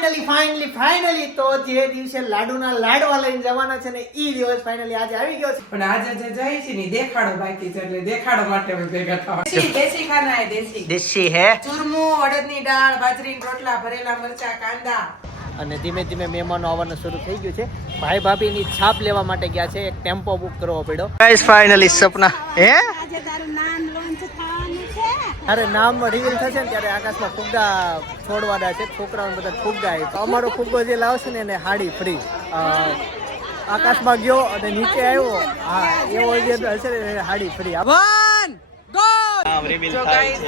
Finally તો જે દિવસે લાડુના લાડવા લઈને જવાના છે ને ઈ દિવસ ફાઇનલી આજે આવી ગયો છે. પણ આજે જે જાય છે ને દેખાડો બાકી છે એટલે દેખાડો માટે અમે ભેગા થવા. દેશી ખાના હે દેશી હે ચૂરમું, અડદની દાળ, બાજરીના રોટલા, ભરેલા મરચા, કાંદા. અને ધીમે ધીમે મહેમાનો આવવાનું શરૂ થઈ ગયું છે. ભાઈ ભાભીની છાપ લેવા માટે ગયા છે. એક ટેમ્પો બુક કરવો પડ્યો. ગાઈસ ફાઇનલી સપના હે આજે તારું નામ લોન્ચ થવાનું છે. અરે નામ રિવીલ થશે ને ત્યારે આકાશમાં ફુગ્ગા છોડવાના છે. છોકરાઓને બધા ફુગ્ગા આપે. અમારો ફુગ્ગો જે લાવશે ને એને હાડી ફ્રી. આકાશમાં ગયો અને નીચે આવ્યો હા એવો જે હશે ને એને હાડી ફ્રી. જો ગાઈસ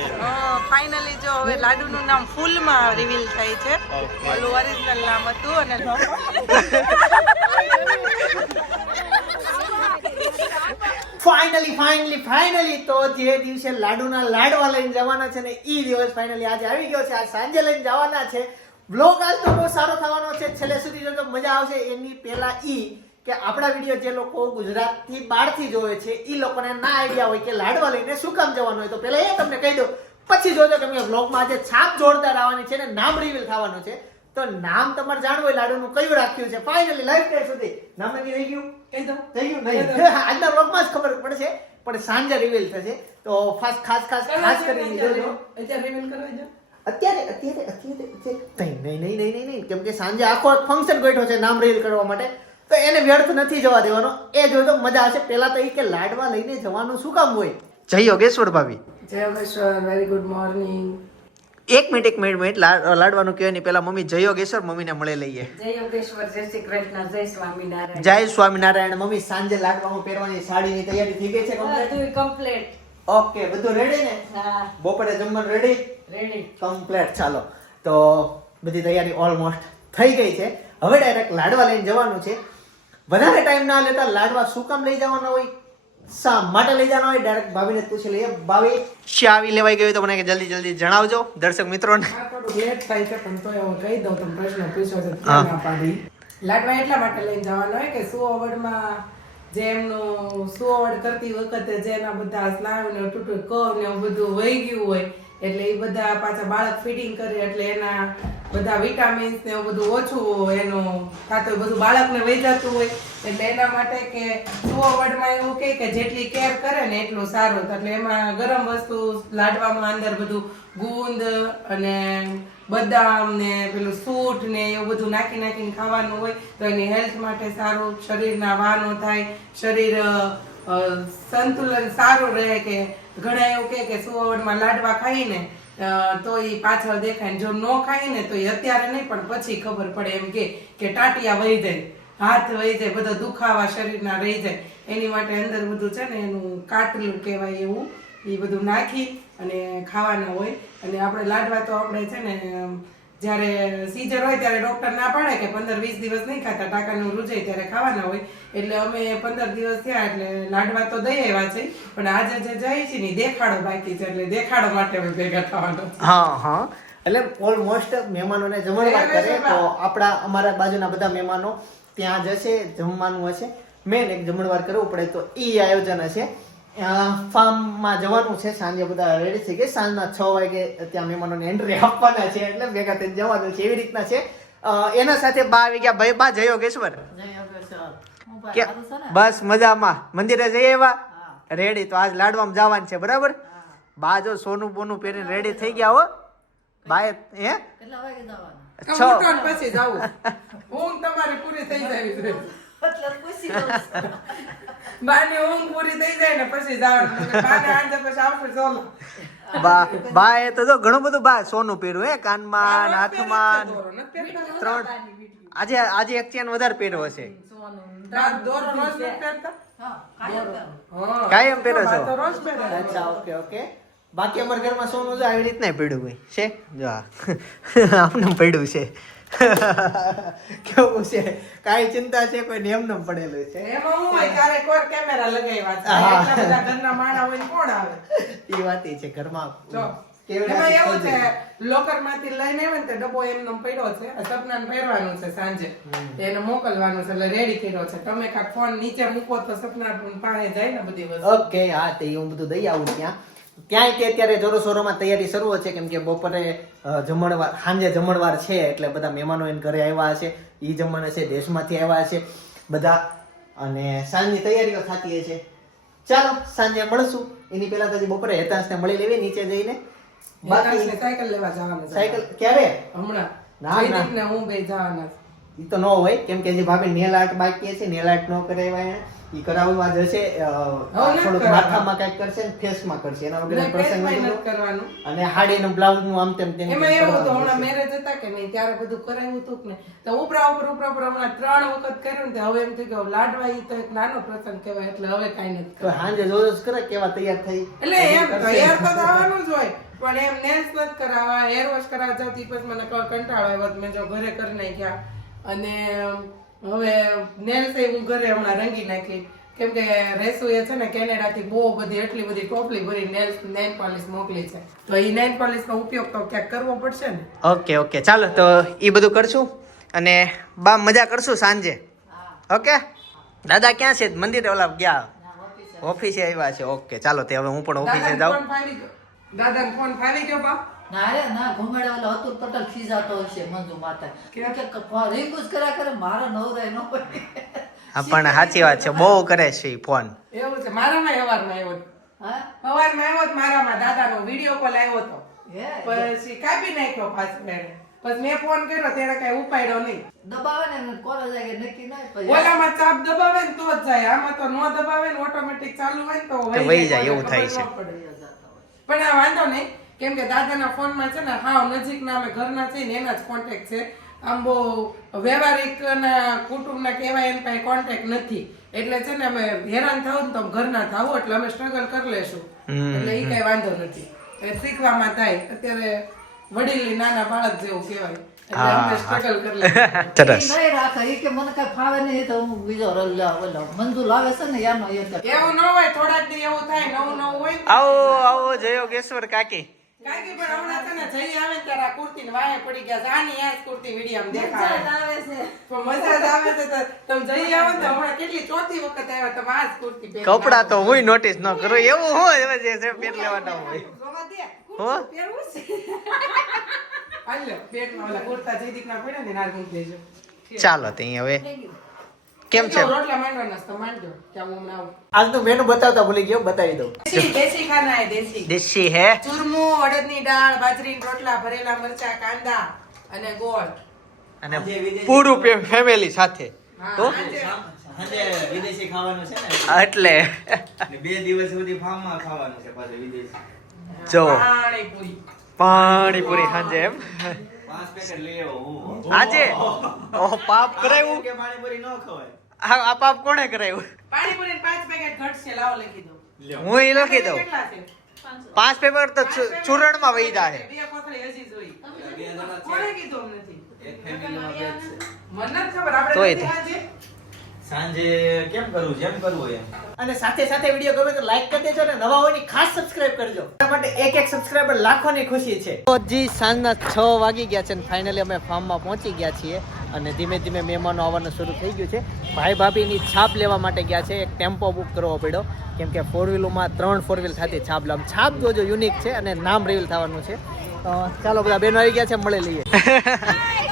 ફાઇનલી જો હવે લાડુનું નામ ફૂલમાં રિવીલ થાય છે. ઓલું ઓરિજિનલ નામ હતું અને ફાઇનલી તો જે દિવસે લાડુના લાડવા લઈને જવાના છે ને ઈ દિવસ ફાઇનલી આજે આવી ગયો છે. આજ સાંજે લઈને જવાના છે. વ્લોગ આજ તો બહુ સારો થવાનો છે. છેલ્લે સુધી જો મજા આવશે. એની પહેલા ઈ કે આપણા વિડીયો જે લોકો ગુજરાતથી બહારથી જોવે છે ઈ લોકોને ના આઈડિયા હોય કે લાડવા લઈને શું કામ જવાનું હોય તો પહેલા એ તમને કહી દો. પછી જોજો કે મેં વ્લોગમાં આજે છાપ જોરદાર આવવાની છે ને નામ રિવીલ થવાનું છે. તો નામ તમારે જાણવું હોય લાડુનું કયું રાખ્યું છે ફાઇનલી લાઈફ ટાઈમ સુધી નામ નક્કી થઈ ગયું કહી દો થઈ ગયું નહીં આજના વ્લોગમાં જ ખબર પડશે પણ સાંજે રિવીલ થશે. તો ખાસ કરીને જોજો. અત્યારે રિવીલ કરવા જાવ અત્યારે નહીં કેમ કે સાંજે આખો ફંક્શન ગોઠવો છે નામ રિવીલ કરવા માટે. તો એને વ્યર્થ નથી જવા દેવાનો. એ જોજો મજા આવશે. પેલા તો એ કે લાડવા લઈને જવાનું શું કામ હોય. જય યોગેશ્વર ભાભી. જય યોગેશ્વર, વેરી ગુડ મોર્નિંગ. એક મિનિટ લાડવાનું કહેવાય નહીં પેલા મમ્મી જય યોગેશ્વર મમ્મીને મળે લઈએ. જય યોગેશ્વર, જય શ્રી કૃષ્ણ, જય સ્વામિનારાયણ. જય સ્વામિનારાયણ. મમ્મી સાંજે લાડવામાં પહેરવાની સાડીની તૈયારી થઈ ગઈ છે કમ્પ્લીટ. ઓકે બધું રેડી ને હા બપોરે જમવાનું રેડી રેડી કમ્પ્લીટ. ચાલો તો બધી તૈયારી ઓલમોસ્ટ થઈ ગઈ છે. હવે ડાયરેક્ટ લાડવા લઈને જવાનું છે. વધારે ટાઈમ ના લેતા લાડવા શું કામ લઈ જવાના હોય શા માટે લઈ જવાના હોય ડાયરેક્ટ ભાભીને પૂછી લઈએ. ભાભી શા આવી લેવાઈ ગઈ તો મને જલ્દી જણાવજો દર્શક મિત્રોને. થોડું લેટ થાય છે પણ તો એવું કહી દઉં તમે પ્રશ્ન પૂછો છો ના પાડી. લાડવા એટલા માટે લઈને જવાના હોય કે સુવડમાં જે એમનું સુવડ કરતી વખતે જેના બધા સ્નાયુ ને તૂટું કવ ને એવું બધું વહી ગયું હોય એટલે એ બધા પાછા બાળક ફીડિંગ કરે એટલે એના બધા વિટામિન્સ ને એવું બધું ઓછું એનું ખાતું બધું બાળકને વહી જતું હોય એટલે એના માટે કે સુવડમાં એવું કે જેટલી કેર કરે ને એટલું સારું. એટલે એમાં ગરમ વસ્તુ લાડવામાં અંદર બધું ગુંદ અને બદામ ને પેલું સૂટ ને એવું બધું નાખીને ખાવાનું હોય તો એની હેલ્થ માટે સારું. શરીરના વાનો થાય, શરીર સંતુલન સારું રહે. કે ઘણા એવું કે સુવડમાં લાડવા ખાઈને તો એ પાછળ દેખાય જો ન ખાય ને તો એ અત્યારે નહીં પણ પછી ખબર પડે એમ કે ટાટિયા વહી જાય, હાથ વહી જાય, બધા દુખાવા શરીરના રહી જાય. એની માટે અંદર બધું છે ને એનું કાટલું કહેવાય એવું એ બધું નાખી અને ખાવાના હોય. અને આપણે લાડવા તો આપણે છે ને જ્યારે સીઝર હોય ત્યારે ડોક્ટર ના પાડે કે 15-20 દિવસ નહીં ખાતા ટાકાનું રૂજાય ત્યારે ખાવાના હોય. એટલે અમે 15 દિવસ થયા એટલે લાડવા તો દઈ આવ્યા છે પણ આજે જે જાય છે ને દેખાડો બાકી છે એટલે દેખાડો માટે અમે ભેગા થવાનો. હા એટલે ઓલમોસ્ટ મહેમાનોને જમણવાર કરે તો અમારા બાજુના બધા મહેમાનો ત્યાં જશે જમવાનું હશે. મેન એક જમણવાર કરવું પડે તો ઈ આયોજન હશે. ફાર્મમાં જવાનું છે. સાંજે બધા રેડી થઈ ગયા. સાંજના 6 વાગે ત્યાં મહેમાનોને એન્ટ્રી આપવાના છે એટલે ભેગા થઈને જવાનું છે. એવી રીતના છે. એના સાથે બા આવી ગયા. ભાઈ બા જય યોગેશ્વર. બસ મજામાં. મંદિરે જઈએ એવા રેડી તો આજ લાડવામાં જવાનું છે બરાબર. બા જો સોનું બોનું પહેરીને રેડી થઈ ગયા હો. બાએ હે કેટલા વાગે જવાનું? 6 પછી જાવું. ઊંઘ તમારી પૂરી થઈ જાય છે. મતલબ પૂછી દઉં. બાની ઊંઘ પૂરી થઈ જાય ને પછી જવાનું. બાને આંજે પછી આવશે સોલો. બા એ તો જો ઘણું બધું બા સોનું પહેર્યું હે કાનમાં હાથમાં 3. આજે એક ચેન વધારે પહેર્યો હશે. કાયમ પહેરો છો? અચ્છા ઓકે. બાકી અમારા ઘરમાં સોનું જો આવી રીતના પડ્યું હોય છે. જો આમને પડ્યું છે. કેવું છે કાઈ ચિંતા છે કોઈ નિયમનમ પડેલું છે. એમાં હું હોય ક્યારેક કોઈ કેમેરા લગાવ્યા છે એટલા બધા ઘરના માણા હોય કોણ આવે એ વાત છે ઘરમાં. એમાં એવું છે લોકર માંથી લઈને આવે ને તો ડબ્બો એમનો પડ્યો છે. સપનાને પહેરવાનું છે સાંજે એને મોકલવાનું છે એટલે રેડી કર્યો છે. તમે કાંઈક ફોન નીચે મૂકો તો સપના પાસે જાય ને બધી વસ્તુ. ઓકે હા તે હું બધું દઈ આવું ત્યાં. ક્યાંય તે અત્યારે જોરોશોરોમાં તૈયારી શરૂ છે, કેમ કે બપોરે જમણવાર સાંજે જમણવાર છે એટલે બધા મહેમાનો એને ઘરે આવ્યા છે, એ જમવાના છે, દેશમાંથી આવ્યા છે બધા, અને સાંજની તૈયારીઓ થતી છે. ચાલો સાંજે મળશું. એની પહેલા તો બપોરે હેતાંશને મળી લેવી નીચે જઈને. બાકી સાયકલ લેવા જવાનું છે. સાયકલ ક્યારે? હમણાં ના, ના. જયદીપને હું બે જવાના છે. ઈ તો ન હોય, કેમ કે જે ભાભી નેલ આર્ટ બાકી છે, નેલ આર્ટ ન કરાવ્યા ઈ કરાવવા જશે. થોડુંક માથામાં કઈક કરશે ને ફેસમાં કરશે, એના વગર પ્રસંગ નથી કરવાનું. અને હાડીનું બ્લાઉઝ નું આમ તેમ તેમ એમાં એવું હતું, હમણાં મેરેજ હતા કે નહીં ત્યારે બધું કરાવ્યું હતું ને, તો ઉપરા ઉપર હમણાં 3 વખત કર્યું ને હવે એમ થઈ ગયું લાડવા ઈ તો એક નાનો પ્રસંગ કહેવાય, એટલે હવે કાંઈ નથી. તો હાંજે જોરસ કરે કેવા તૈયાર થઈ, એટલે એમ તૈયાર તો થવાનું જ હોય, પણ એમ નેલ્સ નથી કરાવવા, હેર વોશ કરાવવા જતી પછી મને કંટાળો આવ્યો, મેં જો ઘરે કરી નાખ્યા. અને હવે નેલ્સ હું ઘરે હમણાં રંગી નાખી, કેમ કે રેસુ એ છે ને કેનેડાથી બહુ બધી એટલી બધી ટોપલી ભરી નેલ પોલિશ મોકલી છે, તો એ નેલ પોલિશ નો ઉપયોગ તો ક્યાંક કરવો પડશે ને. ઓકે ચાલો તો ઈ બધું કરશું અને બા મજા કરશું સાંજે. ઓકે દાદા ક્યાં છે? મંદિરે ઓલા ગયા, ઓફિસે આવ્યા છે. ઓકે ચાલો તે હવે હું પણ ઓફિસે જાઉં. દાદાને ફોન ફાવી ગયો બા? ના રે ના, ઘુમાડે વાળો અતુલ પટેલ ખીજાતો હશે મંજુ માતા કે રીંગુસ કર્યા કરે, મારો નવરાય ન પડી. હા પણ સાચી વાત છે, બહુ કરે છે ઈ ફોન. એવું છે, મારામાં સવારમાં આવ્યો હતો. હા સવારમાં આવ્યો તો મારામાં દાદાનો વિડીયો કોલ આવ્યો હતો, હે પછી કાપી નાખ્યો પાછો મેં. પછી મેં ફોન કર્યો ત્યારે કઈ ઉપાડ્યો નહીં. દબાવે ને કોલ જાય કે નક્કી ના પછી ઓલામાં ચાપ દબાવે ને તો જ જાય, આમાં તો ન દબાવે ને ઓટોમેટિક ચાલુ હોય ને તો વહી જાય, એવું થાય છે. પણ આ વાંધો નહીં, કેમ કે દાદાના ફોનમાં છે ને હાવ નજીકના અમે ઘરના છે ને એના જ કોન્ટેક્ટ છે. આમ બહુ વ્યવહારિક ના કુટુંબના કહેવાય એમ કઈ કોન્ટેક્ટ નથી, એટલે છે ને અમે હેરાન થાવ ને તો ઘરના થાવ, એટલે અમે સ્ટ્રગલ કરી લેશું, એટલે એ કઈ વાંધો નથી. એ શીખવામાં થાય, અત્યારે વડીલની નાના બાળક જેવું કહેવાય, એટલે અમે સ્ટ્રગલ કરી લેશું. નહીં રાખે એ કે મને કઈ ફાવે નહીં તો હું બીજો ઓલો મંજુ લાવે છે ને એનો એવું ન હોય, થોડાક દી એવું થાય, નવું હોય ને. આવો જયોગેશ્વર કાકી. કાકી પણ હમણાં છે ને જઈ આવે ને ત્યારે આ કુર્તીને વાહે પડી ગયા છે, આની આ જ કુર્તી વિડીયોમાં દેખાય પણ મજા જ આવે છે. તો તમે જઈ આવો ને હમણાં કેટલી ચોથી વખત આવ્યા તમે આ જ કુર્તી પહેરી. કપડા તો હું નોટિસ ન કરું, એવું હોય હવે જે પેટ લેવાના હોય. જોવા દે, હો પહેરવું છે. હાલો પેટમાં ઓલા કુર્તા જયદીપના પડ્યા ને નાર મૂકી દેજો. ચાલો તે હવે કેમ છે? રોટલા માંડવાના છે, તો માંડજો કે હું હમણાં આવું. આજનું મેનુ બતાવતા ભૂલી ગયો, બતાવી દઉં. દેશી ખાના હે, દેશી. દેશી હે, ચૂરમું, અડદની દાળ, બાજરીના રોટલા, ભરેલા મરચા, કાંદા અને ગોળ. અને પૂરું ફેમિલી સાથે. હા, તો આજે વિદેશી ખાવાનું છે ને એટલે 2 દિવસ સુધી ફાર્મમાં ખાવાનું છે પાછું વિદેશી. જો પાણીપુરી. પાણીપુરી સાંજે એમ 5 પેકેટ લઈ આવો હું. આજે ઓહ પાપ કરાવ્યું. કે પાણીપુરી ન ખવાય. આ પાપ કોણે કરાવ્યું? પાણીપુરી 5 પેકેટ ઘટશે, લાવો લખી દો. હું ઈ લખી દઉં. કેટલા છે? 5 પેપર તો ચૂરણમાં વહી જાય. બે કોથળી હજી જોઈ. બે જણા છે. કોણે કીધું અમને નથી? એક ફેમિલીમાં બે જ છે. મને નથી ખબર, આપણે તોય નથી તે. આજે. સાંજે કેમ કરવું જેમ કરવું એમ. અને સાથે સાથે વિડીયો ગમે તો લાઈક કરી દેજો અને નવા હોય ની ખાસ સબસ્ક્રાઇબ કરજો. તમારા માટે એક સબસ્ક્રાઇબર લાખોની ખુશી છે. તો હજી સાંજના 6 વાગી ગયા છે અને ફાઇનલી અમે ફાર્મમાં પહોંચી ગયા છીએ અને ધીમે ધીમે મહેમાનો આવવાનું શરૂ થઈ ગયું છે. ભાઈ ભાભીની છાપ લેવા માટે ગયા છે. એક ટેમ્પો બુક કરવો પડ્યો કેમ કે 4 વ્હીલમાં 3 4 વ્હીલ થતી છાપ લાવ. છાપ જોજો યુનિક છે અને નામ રિવીલ થવાનું છે. તો ચાલો બધા બહેનો આવી ગયા છે, મળી લઈએ.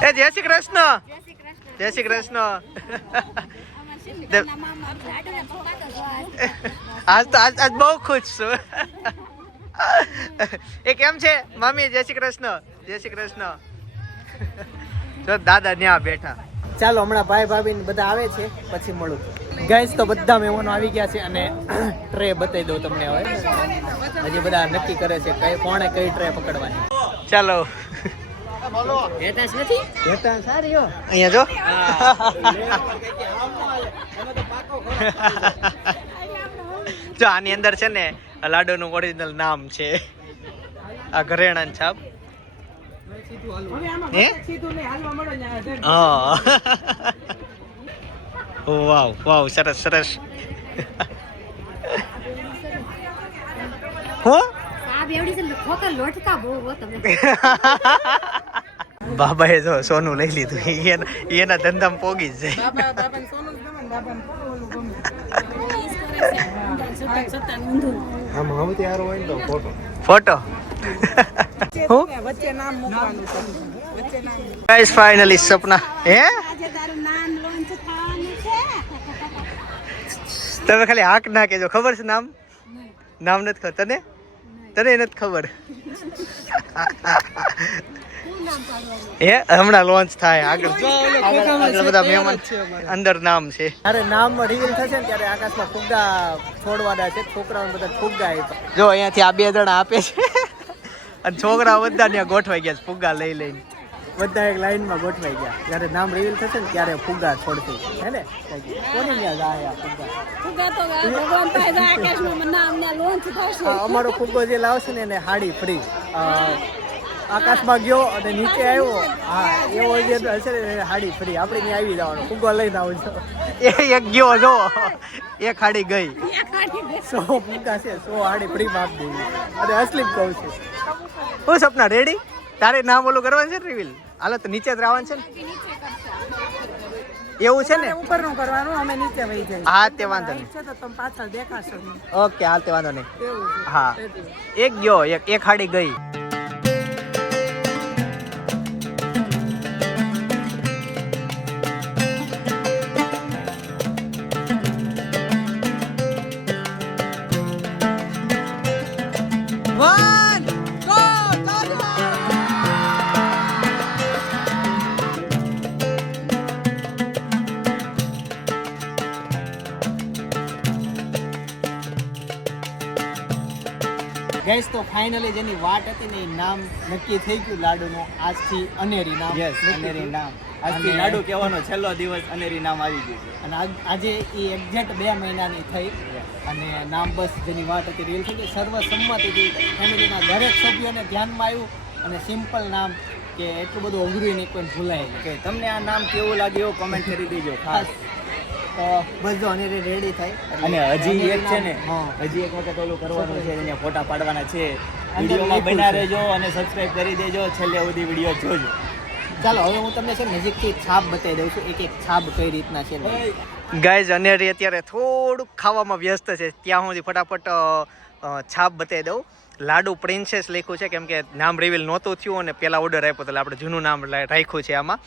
એ જય શ્રી કૃષ્ણ. જય શ્રી કૃષ્ણ. આજ બહુ ખુશ છું. એ કેમ છે મમ્મી? જય શ્રી કૃષ્ણ. જય શ્રી કૃષ્ણ. જો દાદા ત્યાં બેઠા. ચાલો હમણાં ભાઈ ભાભી બધા આવે છે પછી મળું. ગાઈસ તો બધા મહેમાનો આવી ગયા છે અને ટ્રે બતાવી દઉં તમને હવે. હજી બધા નક્કી કરે છે કઈ કોણે કઈ ટ્રે પકડવાની. ચાલો અહીંયા જો જો આની અંદર છે ને લાડુનું ઓરિજિનલ નામ છે. આ ઘરેણાની છાપ. હવે આમાં હે? સીધું નહીં, હાલવા મળો ને આ જડ. હા વાવ વાવ સરસ સરસ. હું બાબાએ જો સોનું લઈ લીધું. એના ધંધામાં પોગી જ જાય. બાબાને સોનું જ ગમે ને બાબાને ઓલું ગમે. આમાં હવે ત્યારે હોય ને તો ફોટો હું વચ્ચે નામ મૂકવાનું છે વચ્ચે નામ ગાઈસ ફાઇનલી સપના હે આજે તારું નામ લોન્ચ થવાનું છે. તમે ખાલી હાક ના કેજો ખબર છે નામ નથી ખબર તને નથી ખબર એ હમણાં લોન્ચ થાય આગળ બધા મહેમાન અંદર નામ છે અરે નામ રિવીલ થશે ને ત્યારે આકાશમાં ફુગ્ગા છોડવાના છે છોકરાઓને બધા ફુગ્ગા આપ્યા જો અહીંયાથી આ 2 જણા આપે છે અને છોકરાઓ બધા ત્યાં ગોઠવાઈ ગયા છે ફુગ્ગા લઈને બધા એક લાઈનમાં ગોઠવાઈ ગયા જ્યારે નામ રિવીલ થશે ને ત્યારે ફુગ્ગા છોડશે હે ને કોની ત્યાં જાય આ ફુગ્ગા ફુગ્ગા તો ભગવાન પાસે જાય આકાશમાં નામ ને લોન્ચ થશે. અમારો ફુગ્ગો જે લાવશે ને એને હાડી ફ્રી આકાશમાં ગયો અને નીચે આવ્યો હા એવો જે હશે ને એને હાડી ફ્રી આપણે ત્યાં આવી જવાનો ફુગ્ગો લઈને આવજો એક ગયો જો એક હાડી ગઈ 100 ફુગ્ગા છે 100 હાડી ફ્રી માં આપી દેવી અને અસલી જ કહું છું. હું સપના રેડી તારે નામ ઓલું કરવાનું છે રિવીલ હાલો તો નીચે જ રહેવાનું છે ને એવું છે ને ઉપરનું કરવાનું અમે નીચે વહી જઈએ હા તે વાંધો નહીં છે તો તમે પાછળ દેખાશો નહીં ઓકે હા તે વાંધો નહીં એવું છે હા એક ગયો એક હાડી ગઈ ગેસ તો ફાઇનલી જેની વાટ હતી ને એ નામ નક્કી થઈ ગયું લાડુનું આજથી અનેરી નામ યસ અનેરી નામ આજથી અને- લાડુ કહેવાનો છેલ્લો દિવસ અનેરી નામ આવી ગયું છે અને આજે એ એક્ઝેક્ટ 2 મહિનાની થઈ અને નામ બસ જેની વાત હતી રીલ થઈ ગઈ સર્વસંમતિથી ફેમિલીના દરેક સભ્યોને ધ્યાનમાં આવ્યું અને સિમ્પલ નામ કે એટલું બધું અઘરું નહીં કોઈ ભૂલાય નહીં. કે તમને આ નામ કેવું લાગ્યું કોમેન્ટ કરી દેજો ખાસ તો બસ જો અનેરી રેડી થાય અને હજી એક છે ને હા. હજી એક વખત ઓલું કરવાનું છે એને ફોટા પાડવાના છે વિડીયોમાં બના રહેજો અને સબસ્ક્રાઇબ કરી દેજો છેલ્લે સુધી વિડીયો જોજો ચાલો હવે હું તમને છે ને નજીકથી છાપ બતાવી દઉં છું એક છાપ કઈ રીતના છે ને. ગાઈઝ અનેરી અત્યારે થોડુંક ખાવામાં વ્યસ્ત છે ત્યાં સુધી ફટાફટ છાપ બતાવી દઉં લાડુ પ્રિન્સેસ લખ્યું છે કેમ કે નામ રિવીલ નહોતું થયું અને પહેલાં ઓર્ડર આપ્યો એટલે આપણે જૂનું નામ રાખ્યું છે આમાં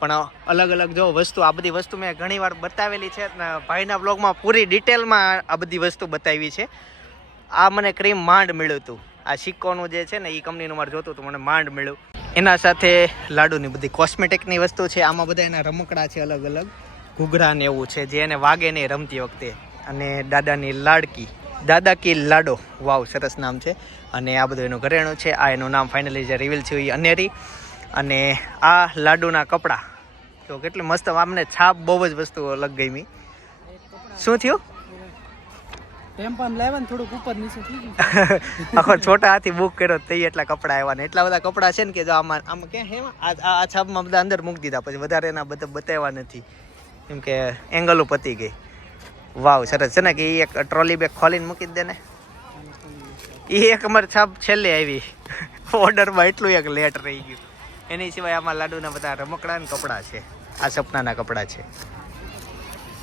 પણ અલગ અલગ જો વસ્તુ આ બધી વસ્તુ મેં ઘણીવાર બતાવેલી છે અને ભાઈના બ્લોગમાં પૂરી ડિટેલમાં આ બધી વસ્તુ બતાવી છે આ મને ક્રીમ માંડ મળ્યું હતું આ સિક્કોનું જે છે ને એ કંપનીનું મારે જોતું હતું મને માંડ મળ્યું એના સાથે લાડુની બધી કોસ્મેટિકની વસ્તુ છે આમાં બધા એના રમકડા છે અલગ અલગ ઘૂઘરા ને એવું છે જે એને વાગે નહીં રમતી વખતે અને દાદાની લાડકી દાદા કી લાડો વાવ સરસ નામ છે અને આ બધું એનું ઘરેણું છે આ એનું નામ ફાઇનલી જે રિવીલ થયું એ અનેરી અને આ લાડુના કપડાં તો કેટલી મસ્ત આમને છાપ બહુ જ વસ્તુ અલગ ગમી શું થયું ટેમ્પામ લાવ્યા ને થોડુંક ઉપર નીચે થઈ ગયું આખો છોટા હાથી બુક કર્યો તો એટલા કપડાં આવ્યા ને એટલા બધા કપડાં છે ને કે જો આમાં ક્યાં હેમાં આ છાપમાં બધા અંદર મૂકી દીધા પછી વધારે એના બધા બતાવ્યા નથી કેમ કે એંગલો પતી ગઈ વાવ સરસ છે ને કે એ એક ટ્રોલી બેગ ખોલીને મૂકી દે ને એ એક અમારી છાપ છેલ્લે આવી ઓર્ડરમાં એટલું એક લેટ રહી ગયું એની સિવાય આમાં લાડુના બધા રમકડા ને કપડાં છે આ સપનાના કપડાં છે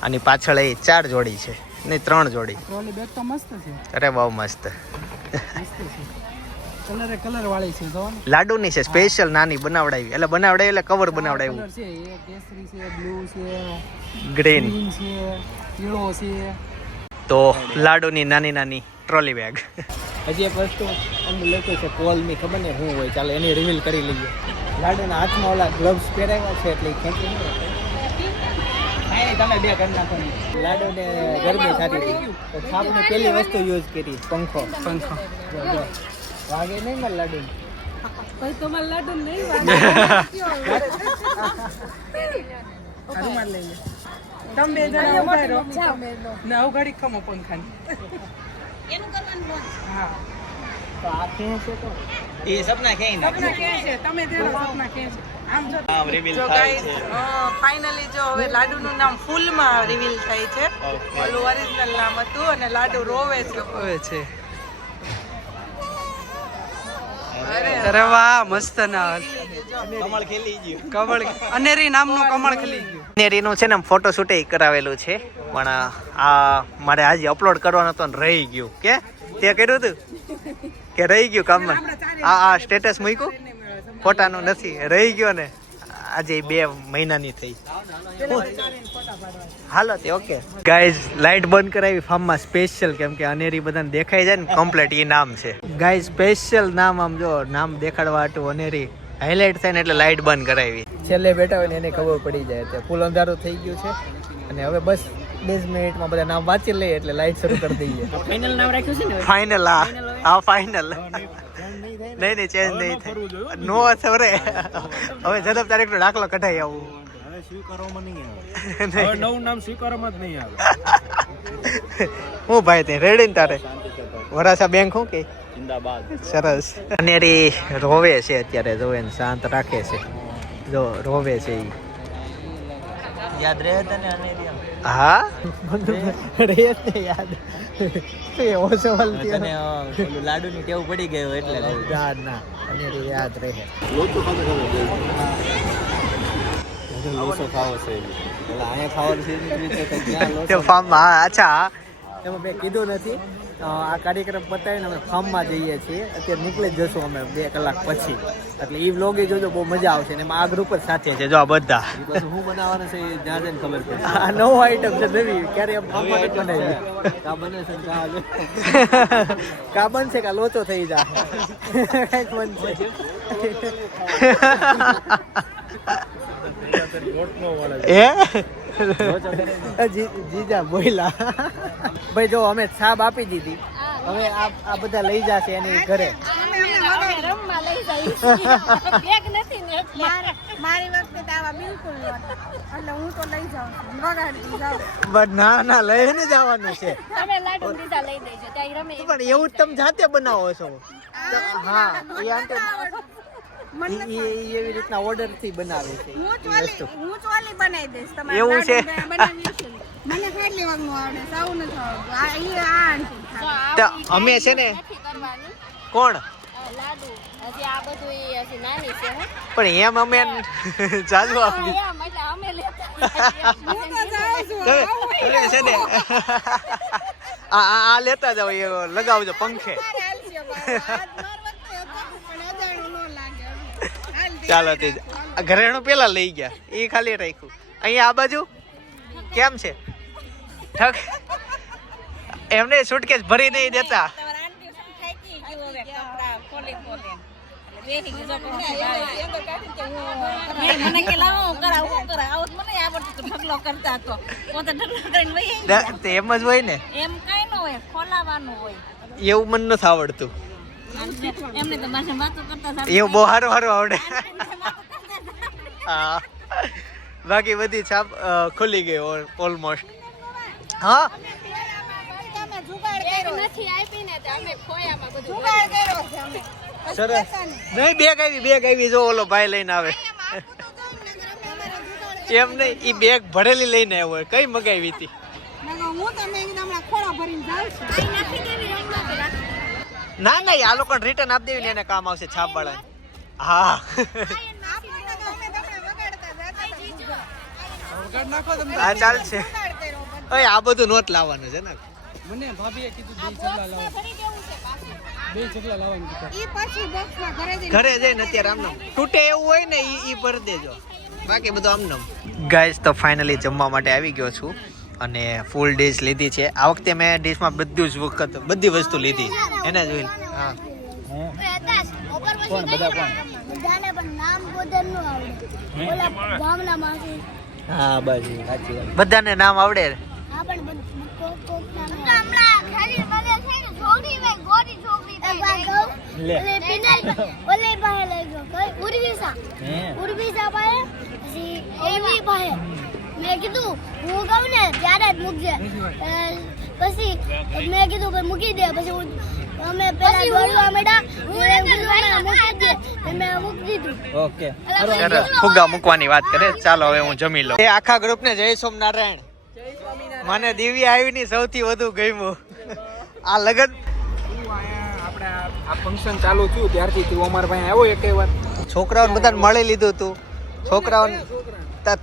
આની પાછળ એ 4 જોડી છે નહીં 3 જોડી ટ્રોલી બેગ તો મસ્ત છે અરે બહુ મસ્ત કલર વાળી છે જો ને લાડુની છે સ્પેશિયલ નાની બનાવડાવી એટલે કવર બનાવડાવ્યું કલર છે એક કેસરી છે બ્લુ છે ગ્રીન ગ્રીન છે પીળો છે તો લાડુની નાની નાની ટ્રોલી બેગ હજી એક વસ્તુ અંદર લખ્યું છે પોલની ખબર ને શું હોય ચાલો એની રિવીલ કરી લઈએ લાડુના હાથમાં ઓલા ગ્લવ્સ પહેરાવ્યા છે એટલે ખેંચી નહીં તમે બે કરી નાખો ને. લાડુને ગરમી થતી હતી તો છાપની પહેલી વસ્તુ યુઝ કરી પંખો જો, જો. વાગે નહીં મારે લાડુ ભાઈ તમારા લાડુ નહીં રૂમાલ લઈ લે તમે બે જણા ઉભા રહો ને અવઘડી ખમો પંખાની એનું કરવાનું લોન્ચ. હા તો આ ખેંચે તો એ સપના ક્યાંય ના સપના કે છે તમે તેના સપના કે છે આમ જો નામ reveal જો થાય guys, છે. ફાઇનલી જો હવે લાડુનું નામ ફૂલમાં રિવીલ થાય છે ઓલું ઓરિજિનલ નામ હતું અને લાડુ રોવે છે અરે વાહ મસ્ત ના કમળ ખેલી ગયું કમળ અનેરી નામનું કમળ ખીલી ગયું અનેરીનું છે ને ફોટો શૂટે કરાવેલું છે પણ આ મારે આજે અપલોડ કરવાનો હતો ને રહી ગયું કે તે કર્યું હતું કે રહી ગયું કામમાં? આ સ્ટેટસ મૂક્યું ફોટાનું નથી, રહી ગયો ને આજે 2 મહિનાની થઈ. હાલો તે ઓકે ગાઈઝ, લાઇટ બંધ કરાવી ફાર્મમાં સ્પેશિયલ, કેમ કે અનેરી બધાને દેખાઈ જાય ને કમ્પ્લીટ એ નામ છે ગાઈઝ. સ્પેશિયલ નામ, આમ જો નામ દેખાડવા હાટું અનેરી હાઇલાઇટ થાય ને એટલે લાઇટ બંધ કરાવી. છેલ્લે બેઠા હોય ને એને ખબર પડી જાય એટલે ફૂલ અંધારું થઈ ગયું છે અને હવે બસ 10 મિનિટમાં બધા નામ વાંચી લઈએ એટલે લાઇટ શરૂ કરી દઈએ. ફાઇનલ નામ રાખ્યું છે ને? ફાઇનલ. હા ફાઇનલ. નહીં ચેન્જ નહીં થાય. નો સરે હવે જનમ તારીખનો દાખલો કઢાઈ આવું. નવું નામ સ્વીકારવામાં જ નહીં આવે. હું ભાઈ તે રેડી ને તારે વરાસા બેંક હું કે જિંદાબાદ. સરસ. અનેરી રોવે છે અત્યારે, જોવે ને શાંત રાખે છે, જો રોવે છે ઈ. યાદ રહે તને અનેરી? હા રે ને યાદ એવો સવાલ તને પેલું લાડુની ટેવ પડી ગયો એટલે કહું. ના અનેરી યાદ રહે. લોસો ખાવો છે પેલા અહીંયા ખાવાનું છે એવી રીતે તો ક્યાં લોસો? તે ફાર્મમાં. હા અચ્છા, એમાં મેં કીધું નથી. આ કાર્યક્રમ પતાવીને અમે ફાર્મમાં જઈએ છીએ. અત્યારે નીકળી જ જશું અમે 2 કલાક પછી, એટલે એ વ્લોગ જોજો, બહુ મજા આવશે. ને એમાં આ ગ્રુપ જ સાથે છે, જો આ બધા. પછી શું બનાવવાનું છે એ જ્યાં જઈને ખબર પડશે. આ નવો આઈટમ છે, નવી ક્યારે એમ ફાર્મમાં નથી બનાવી. કા બને છે ને કા આવે. કા બનશે કા લોચો થઈ જાય કઈક બનશે. જીજા બોયલા ભાઈ. જો અમે છાપ આપી દીધી, હવે આ બધા લઈ જશે એની ઘરે. રમવા લઈ જાય બેગ નથી ને એટલે મારી વખતે તો આવા બિલકુલ નહોતા એટલે હું તો લઈ જાઉં છું વગાડતી જાઉં. ના લઈને જવાનું છે. તમે લાડુ દીધા લઈ દેજો ત્યાં રમે. પણ એવું જ તમે જાતે બનાવો છો? હા એ આંટે એવી રીતના ઓર્ડર થી બનાવે છે હું ચોલી બનાવી દઈશ તમારે. એવું છે? મને ખાઈ લેવાનું આવડે, સાવ નથી આવડતું. આ આંટી તો અમે છે ને કોણ લાડુ હજી આ બધું હજી નાની છે હે. પણ એમ અમે ચાલુ આપી એમ એટલે અમે લેતા હું તો જાઉં છું. તમે છે ને આ લેતા જાવ, એ લગાવજો પંખે. ચાલો તે ઘરેણું પેલા લઈ ગયા, એ ખાલી રાખ્યું. અહીંયા આ બાજુ કેમ છે ઠક એમને સુટકેસ ભરી નહીં દેતા. મને કે લાવો કરાવો કરાવો મને આવડતું ઢગલો કરતા તો પોતે ઢગલો કરીને વહી તે એમ જ હોય ને, એમ કાઈ ન હોય, ખોલાવાનું હોય. એવું મને નથી આવડતું. એમને તો મારે વાતો કરતા એવું બહુ સારું આવડે. હા બાકી બધી છાપ ખુલી ગઈ ઓલમોસ્ટ. હા નથી આપી ને અમે ખોયામાં બધું જુગાડ કર્યો છે અમે. સરસ. નહીં બેગ આવી જો ઓલો ભાઈ લઈને આવે. એમ નહીં, ઈ બેગ ભરેલી લઈને આવ્યો હોય. કઈ મગાવી હતી? હું તમે એકદમ ખોળા ભરીને જાઉં છું. નાખી દેવી રમવા. ના આ લોકો રિટર્ન આપી દેવી ને એને કામ આવશે છાપ વાળા. હા હા ચાલશે. ઓય આ બધું નોટ લાવવાનું છે ને. મને ભાભીએ કીધું 2 ચકલા લાવો. 2 ચકલા લાવવાનું કીધું. ઈ પછી બોક્સમાં ઘરે જઈને અત્યારે આમનામ તૂટે એવું હોય ને ઈ ભરી દેજો, બાકી બધું આમનામ. ગાઈઝ તો ફાઇનલી જમવા માટે આવી ગયો છું અને ફૂલ ડીશ લીધી છે. આ વખતે મેં ડીશમાં બધી વસ્તુ લીધી એને જોઈ. હા કોણ બધા કોણ? હા બસ સાચી વાત. બધાને નામ આવડે. લે મેં કીધું હું કહું ને ત્યારે જ મૂકજે. પછી મેં કીધું કે મૂકી દે. પછી અમે પેલા દોડવા માંડ્યા, મેં મૂકી દીધું. ઓકે ફુગા મૂકવાની વાત કરે. ચાલો હવે હું જમી લઉં. એ આખા ગ્રુપ ને જય સોમનારાયણ. મને દિવ્ય આવીની સૌથી વધુ ગમ્યું આ લગન. આપણે આ ફંક્શન ચાલુ થયું ત્યારથી અમારા ભાઈ આવ્યો એક વાર. છોકરાઓને બધાને મળી લીધું તું. છોકરાઓને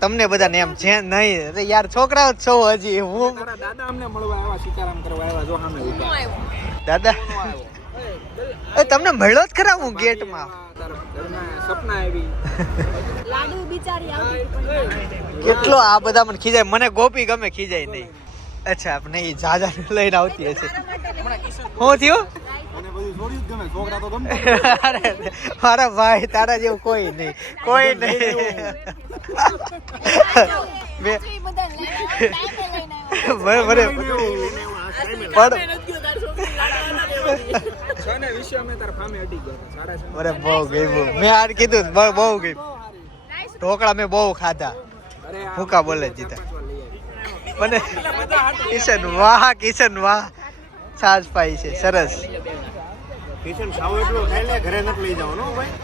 તમને બધાને એમ છે નહીં યાર, છોકરાઓ જ છો હજી. હું દાદા અમને મળવા આવ્યા, સીતારામ કરવા આવ્યા. જો સામે ઉભા. દાદા એ તમને મળ્યો જ ખરા હું ગેટમાં સપના આવી લાડુ બિચારી આવતી કેટલો આ બધા મને ખીજાય મને ગોપી ગમે ખીજાય નહીં અચ્છા નહીં જાજા લઈને આવતી હશે શું થયું મારા ભાઈ તારા જેવું કોઈ નહીં બરાબર બહુ ગઈ મેં આ કીધું બહુ ગઈ ઢોકળા મેં બહુ ખાધા ભૂકા બોલે જીતા મને કિશન વાહ છાસ પાઈ છે સરસ કિશન ખાવ એટલો ખાઈ લે ઘરે નથી લઈ જવાનો ભાઈ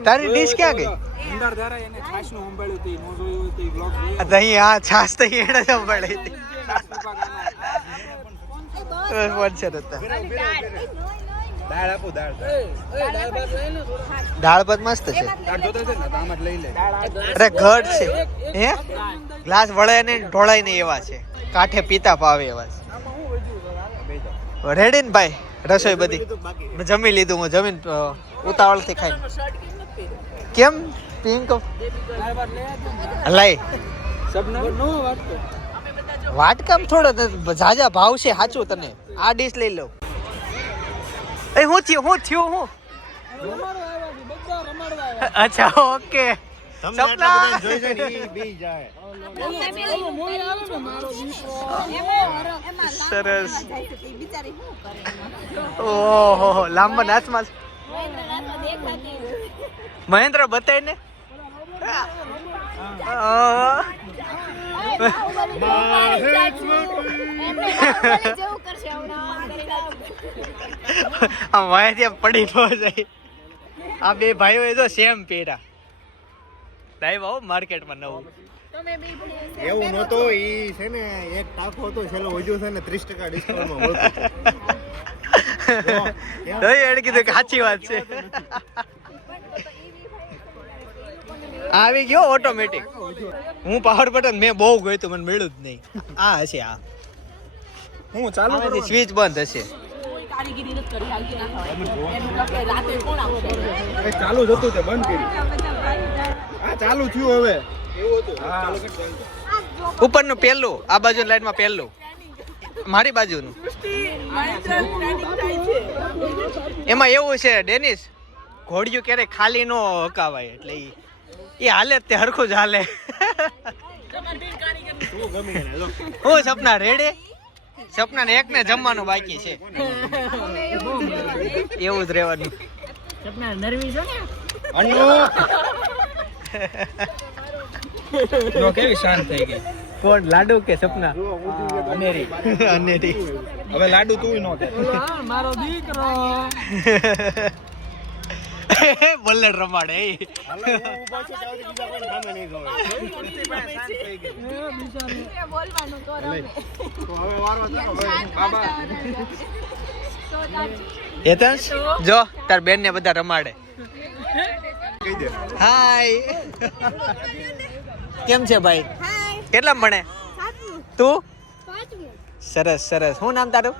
તારી ડીશ ક્યાં ગઈ અંદર ધારા એને છાશનું સંભાળ્યું હતી નો જોયું હતું ઈ બ્લોગ દહીં આ છાસ તો એને સંભાળી હતી વંશર હતા દાળ આપો દાળ દાળ ભાત મસ્ત છે દાળ જોતો છે ને તો આમ જ લઈ લે અરે ઘટ છે હે ગ્લાસ વળે ને ઢોળાય ને એવા છે કાંઠે પીતા પાવે એવા છે રેડી ને ભાઈ રસોઈ બધી મેં જમી લીધું હું જમીન ઉતાવળ થી ખાઈ કેમ પિંક લઈ વાટકામ થોડો જાજા ભાવ છે સાચું તને આ ડીશ લઈ લઉં એ હું થયું અચ્છા ઓકે સપના જોઈ જાય ને ઈ બી જાય સરસ ઓહો લાંબા નાચમાં મહેન્દ્ર બતાય ને આ વાય ત્યાં પડી ન જાય આ બે ભાઈઓ એ તો સેમ પહેરા લાઈવ આવો માર્કેટમાં નવું એવું નતો ઈ છે ને એક ટાકો હતો છેલ્લો વધ્યો છે ને 30% ડિસ્કાઉન્ટમાં તો એને કીધું કે સાચી વાત છે આવી ગયો ઓટોમેટિક હું પાવર બટન મેં બહુ ગયું તો મને મળ્યું જ નહીં આ હશે આ હું ચાલુ કરું સ્વિચ બંધ હશે ચાલુ જ હતું તે બંધ કર્યું આ ચાલુ થયું હવે એવું હતું ઉપરનું પહેલું આ બાજુ લાઈનમાં પહેલું મારી બાજુનું એમાં એવું છે ડેનિસ ઘોડિયું ક્યારેય ખાલી ન હકાવાય એટલે એ હાલે તે હરખું જ હાલે હું સપના રેડે સપના ને એકને જમવાનું બાકી છે એવું જ રહેવાનું સપના નરવી છો ને નો કેવી શાંત થઈ ગઈ કોણ લાડુ કે સપના અનેરી અનેરી હવે લાડુ તું નો દે મારો દીકરો બલ્લડ રમાડે હેતંશ જો તાર બેન ને બધા રમાડે હાય કેમ છે ભાઈ કેટલા ભણે તું સરસ સરસ શું નામ તારું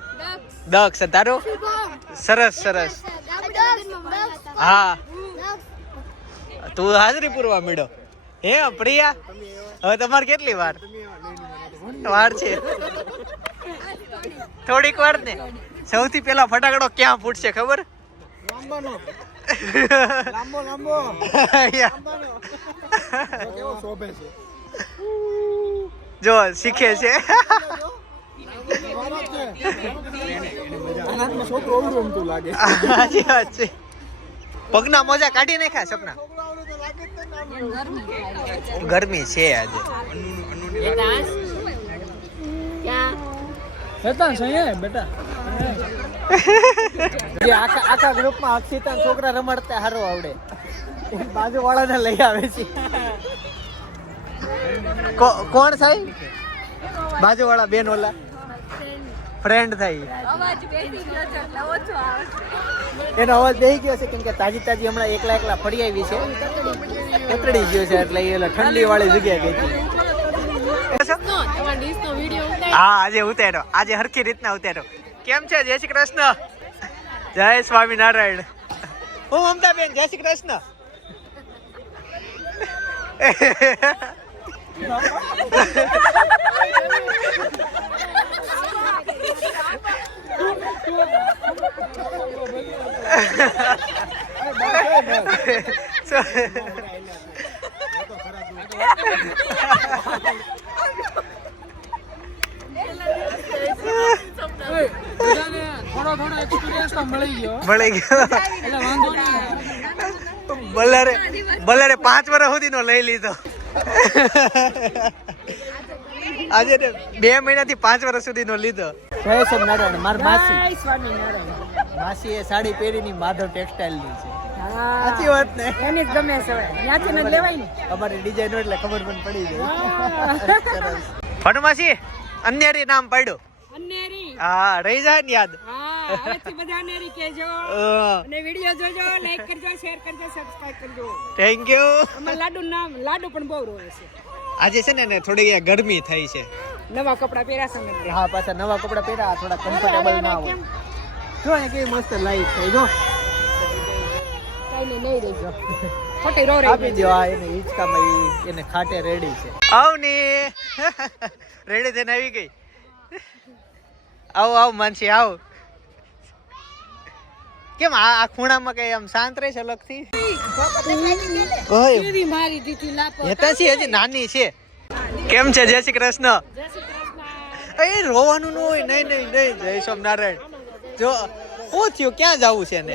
દક્ષ તારું સરસ સરસ હા તું હાજરી પૂરવા મળ્યો હે પ્રિયા હવે તમારે કેટલી વાર છે થોડીક વાર ને સૌથી પહેલા ફટાકડો ક્યાં ફૂટશે ખબર લાંબો કેવો શોભે છે જો શીખે છે છોકરો રમતું લાગે સાચી વાત છે પગના મોજા કાઢી નાખ્યા સપના ગરમી છે આજે બેટા જે આખા ગ્રુપમાં અક્ષિતા છોકરા રમાડતા હારો આવડે બાજુ વાળાને લઈ આવે છે કોણ થાય બાજુ વાળા બેન ઓલા ફ્રેન્ડ થાય એનો અવાજ બેહી ગયો છે કેમ કે તાજી હમણાં એકલા ફરી આવી છે ઉતરી ગયો છે એટલે એ ઠંડી વાળી જગ્યાએ ગઈ હતી છો હા આજે ઉતાર્યો આજે હરખી રીતના ઉતાર્યો કેમ છે જય શ્રી કૃષ્ણ જય સ્વામિનારાયણ હું મમતાબેન જય શ્રી કૃષ્ણ થોડો એક્સપિરિયન્સ તો મળી ગયો એટલે વાંધો નહીં બલ્લારે 5 વર્ષ સુધીનો લઈ લીધો આજે 2 મહિનાથી 5 વર્ષ સુધીનો લીધો જય સ્વામિનારાયણ માર માસી એ સાડી પહેરીની માધવ ટેક્સટાઇલ ની છે સાચી વાત ને એની જ ગમે છે ત્યાંથી ને લેવાય ને અમારી ડિઝાઇન એટલે ખબર પણ પડી ગઈ ફટમાસી અન્યારી નામ પાડ્યું અન્નેરી હા રહી જાય ને યાદ હા હવેથી બધા અન્નેરી કહેજો અને વિડિયો જોજો લાઈક કરજો શેર કરજો સબસ્ક્રાઇબ કરજો થેન્ક યુ અમાર લાડુ નામ લાડુ પણ બહુ રોવે છે આજે છે ને થોડી ગરમી થઈ છે નવા કપડા પહેર્યા છે મેં હા પાછા નવા કપડા પહેર્યા થોડા કમ્ફર્ટેબલ ના હોય જો એ કેવી મસ્ત લાઈટ થઈ જો કાઈ નહીં રહેજો ખોટી રો આપી દો આ એને હિંચકામાં એને ખાટે રેડી છે આવની રેડી થઈને આવી ગઈ આવ માનસી આવ કેમ આ ખૂણામાં કઈ આમ શાંત રહે છે અલગથી કેવી મારી દીધી લાપો હેતાસી હજી નાની છે કેમ છે જય શ્રી કૃષ્ણ એ રોવાનું ન હોય નહીં જય સ્વામિનારાયણ જો શું થયું ક્યાં જવું છે ને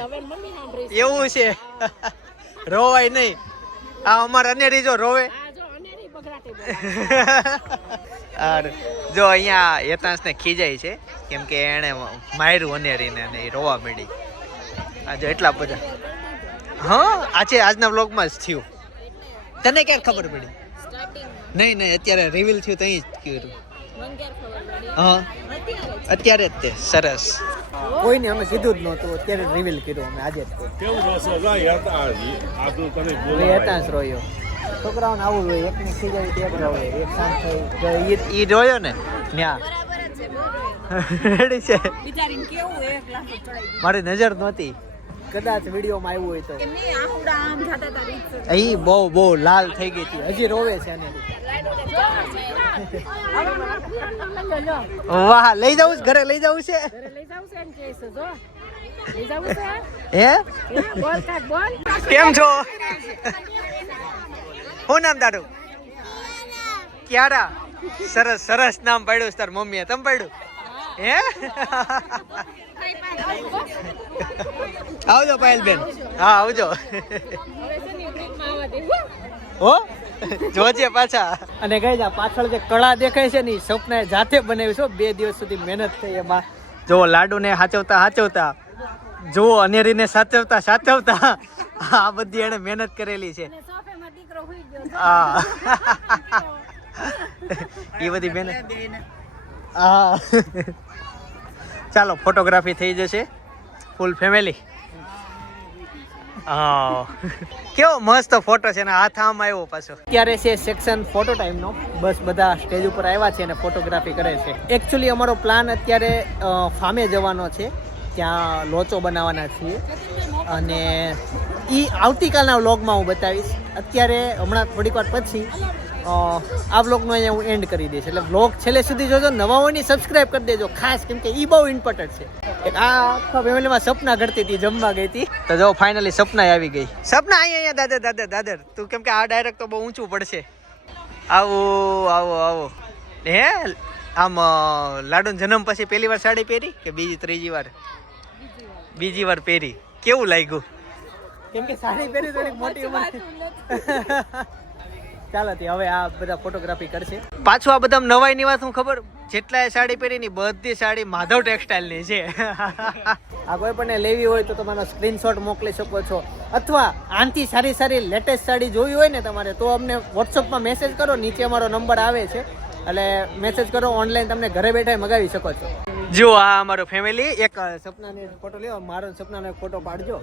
એવું છે રોવાય નહીં આ અમારે અનેરી જો રોવે જો અહીંયા હેતાંશને ખીજાય છે કેમ કે એને માર્યું અનેરીને ને એ રોવા માંડી આજે એટલા બધા હા આજે આજના વ્લોગમાં જ થયું તને ક્યારે ખબર પડી નહીં અત્યારે રિવીલ થયું તઈ જ કર્યું હા અત્યારે જ તે સરસ કોઈને અમે કીધું જ નહોતું અત્યારે રિવીલ કર્યું અમે આજે જ હેતાંશ રોયો છોકરાઓને આવું હોય એકને ખીજાવી તો એક રોવે એક શાંત થઈ ઈ રોયો ને ન્યા રેડી છે બિચારીને કેવું એક લાખ ચડાઈ મારી નજર નહોતી કદાચ વિડીયોમાં આવ્યું હોય તો એમની આંખડા આમ જાતા તા રીત અહીં બહુ લાલ થઈ ગઈ હતી હજી રોવે છે અને વાહ લઈ જવું ઘરે લઈ જવું છે લઈ જાવ છે એમ કે છે જો લઈ જાવ છે હે બોલ કાક બોલ કેમ છો શું નામ તારું ક્યારા સરસ નામ પાડ્યું છે તાર મમ્મીએ તમે પાડ્યું હે આવજો પાયલબેન હા આવજો હો જોજે પાછા અને ગઈ જા પાછળ જે કળા દેખાય છે ને ઈ સપનાએ જાતે બનાવી છે 2 દિવસ સુધી મહેનત થઈ એમાં જો લાડુને સાચવતા જો અનેરીને સાચવતા આ બધી એને મહેનત કરેલી છે સોફેમાં દીકરો હોઈ ગયો હા એ બધી મહેનત હા ચાલો ફોટોગ્રાફી થઈ જશે ફૂલ ફેમિલી હા કેવો મસ્ત ફોટો છે ને હાથ આમ આવ્યો પાછો અત્યારે છે સેક્શન ફોટો ટાઈમનો બસ બધા સ્ટેજ ઉપર આવ્યા છે અને ફોટોગ્રાફી કરે છે એકચ્યુઅલી અમારો પ્લાન અત્યારે ફામે જવાનો છે ત્યાં લોચો બનાવવાના છીએ અને એ આવતીકાલના વ્લોગમાં હું બતાવીશ અત્યારે હમણાં થોડીક વાર પછી આ વ્લોગનો અહીંયા હું એન્ડ કરી દઈશ એટલે વ્લોગ છેલ્લે સુધી જોજો નવા હોય ને સબસ્ક્રાઈબ કરી દેજો ખાસ કેમ કે એ બહુ ઇમ્પોર્ટન્ટ છે એક આ આખા ફેમિલીમાં સપના ઘડતી હતી જમવા ગઈ હતી તો જો ફાઇનલી સપના આવી ગઈ સપના અહીંયા દાદર તું કેમ કે આ ડાયરેક્ટ તો બહુ ઊંચું પડશે આવો હે આમ લાડુનો જન્મ પછી પહેલી વાર સાડી પહેરી કે ત્રીજી વાર પહેરી કેવું લાગ્યું કેમ કે સાડી પહેરી થોડીક મોટી ઉંમર ચાલો હવે આ બધા ફોટોગ્રાફી કરશે પાછું આ બધા નવાઈની વાત હું ખબર જેટલા સાડી પહેરી બધી સાડી માધવ ટેક્સટાઇલ ની છે આ કોઈ પણ લેવી હોય તો તમારો સ્ક્રીનશોટ મોકલી શકો છો અથવા આનથી સારી લેટેસ્ટ સાડી જોવી હોય ને તમારે તો અમને વોટ્સઅપમાં મેસેજ કરો નીચે અમારો નંબર આવે છે એટલે મેસેજ કરો ઓનલાઈન તમને ઘરે બેઠા મગાવી શકો છો જો આ અમારો ફેમિલી એક સપનાનો ફોટો લ્યો મારો સપનાનો ફોટો પાડજો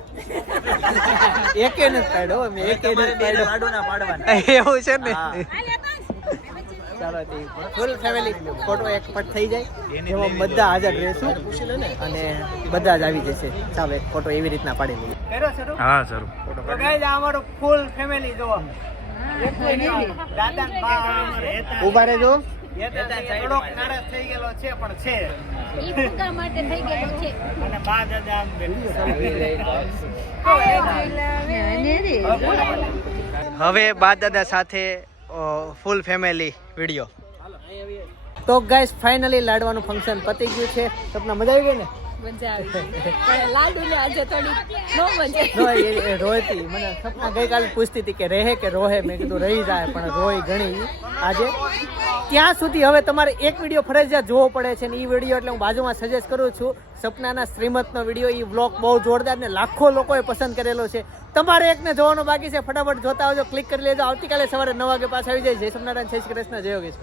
એકે નથી પાડ્યો અમે એકે નથી પાડ્યો લાડુના પાડવાના એવું છે ને ફૂલ ફેમિલી ફોટો એક પટ થઈ જાય એમાં બધા હાજર રહેશું અને બધા જ આવી જશે. ચાલો એક ફોટો એવી રીતના પાડી લઈએ. કર્યો શરૂ? હા જરૂર. તો ગાઈઝ આ અમારું ફૂલ ફેમિલી જો દાદા ને બા ઉભા રહેજો. થોડોક નારાજ થઈ ગયેલો છે પણ છે ઈ ફુગા માટે થઈ ગયેલો છે. અને બા દાદા આમ હવે બા દાદા સાથે ફૂલ ફેમિલી વિડીયો. તો ગાઈસ ફાઇનલી લાડવાનું ફંક્શન પતી ગયું છે. સપના મજા આવી ગઈ ને? મજા આવી પણ લાડુ ને આજે થોડી નો મજા નો, એ રોતી. મને સપના ગઈકાલે પૂછતી હતી કે રહે કે રોહે. મેં કીધું રહી જાય પણ રોઈ ઘણી આજે. ત્યાં સુધી હવે તમારે એક વિડીયો ફરજિયાત જોવો પડે છે ને એ વિડીયો એટલે હું બાજુમાં સજેસ્ટ કરું છું. સપનાના શ્રીમતનો વિડીયો. એ વ્લોગ બહુ જોરદાર ને લાખો લોકોએ પસંદ કરેલો છે. તમારે એકને જોવાનો બાકી છે, ફટાફટ જોતા આવજો, ક્લિક કરી લેજો. આવતીકાલે સવારે 9 વાગે પાછા આવી જાય. જય સોમનારાયણ, જય શ્રી કૃષ્ણ, જય યોગેશ.